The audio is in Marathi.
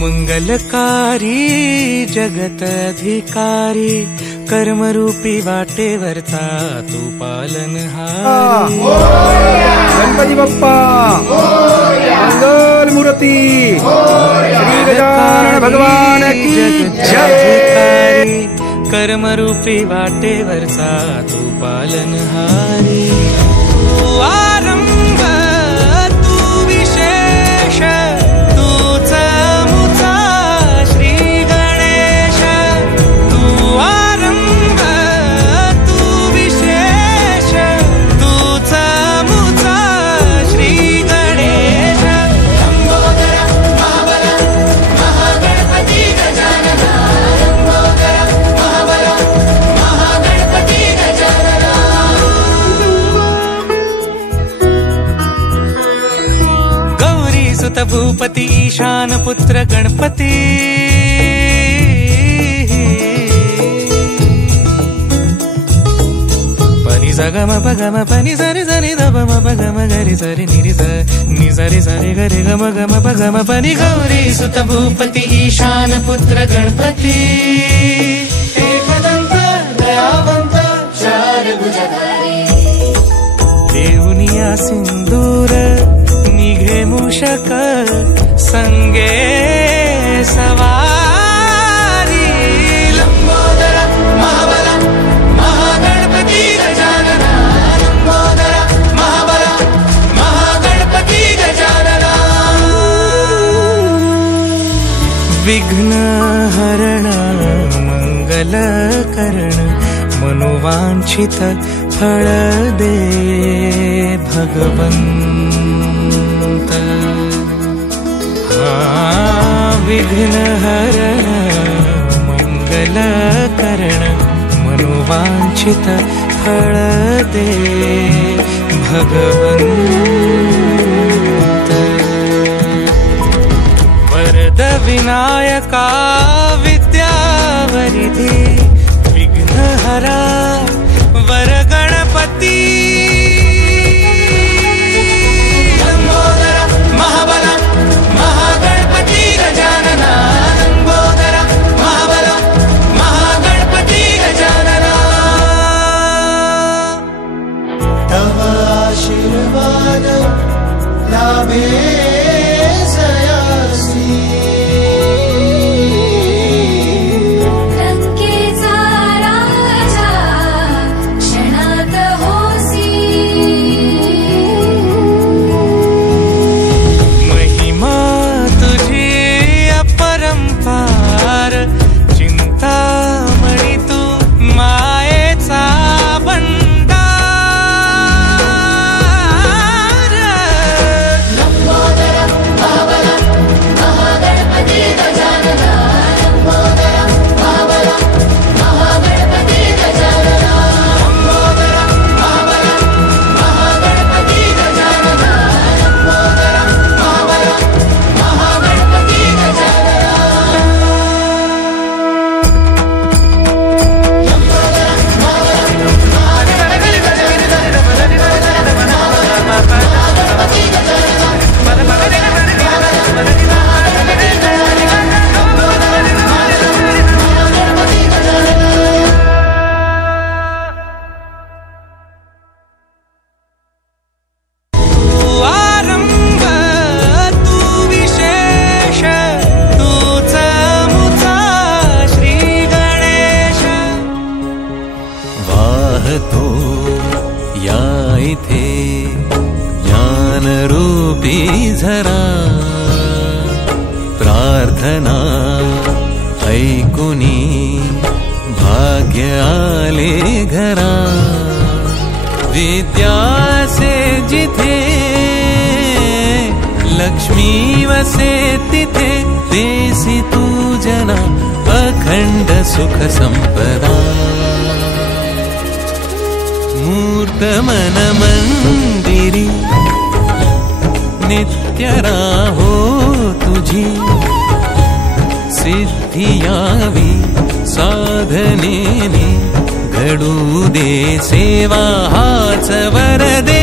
मंगलकारी जगत अधिकारी कर्मरूपी वाटेवरचा तू पालनहारी। गणपती बाप्पा मंगल मूर्ती श्री गजानन भगवान की जय। कर्मरूपी वाटेवरचा तू पालनहारी। तू आरंभ तू विशेष तूच मुचा श्री गणेश। तू आरंभ तू विशेष तूच मुचा श्री गणेश। लंबोदर महाबल महागणपती गजानन। लंबोदर महाबल महागणपती गजानन। गौरी सुत भूपती ईशान पुत्र गणपती। पनि सगम पगम पनि सरि सरि ध म पगम गरि सरि निरि स नि सरि सरि गरि गम गम पगम पनि। गौरी सुत भूपती ईशान पुत्र गणपती। एकदंत दयावंत चार भुजधारी। देऊनिया सिंदूर निघे मूषक संगे सवारी। लंबोदर महाबल महागणपती गजानन। लंबोदर महाबल महागणपती गजानन। विघ्न हरण मंगल करण मनोवांछित फळ दे भगवंत। विघ्न हरण मंगल करण मनोवांछित फळ दे भगवंत। वरद विनायका विद्यावरिधी विघ्नहरा वर गणपती। लंबोदर महाबल महागणपती गजानन। लंबोदर महाबल महागणपती गजानन। तव आशीर्वाद लाभे सयासी। लंकेचा राजा क्षणात होसी। महिमा तुझी अपरंपार चिंतामणी तू मायेचा भंडार। लंबोदर महाबल महागणपती गजानन। लंबोदर महाबल महागणपती गजानन। लंबोदर महाबल महागणपती गजानन। लंबोदर महाबल महागणपती गजानन। तू आरंभ तू विशेष तूच मुचा श्री गणेश। वाहतो या इथे ज्ञानरूपी झरा प्रार्थना ऐकुनी भाग्य आले घरा। विद्यासे जिथे लक्ष्मी वसे तिथे देसी तू जना अखंड सुख संपदा। मूर्त मन मंदिरी नित्य राहो तुझी। सिद्धी यावी साधनेने घडू दे सेवा हाच वर दे।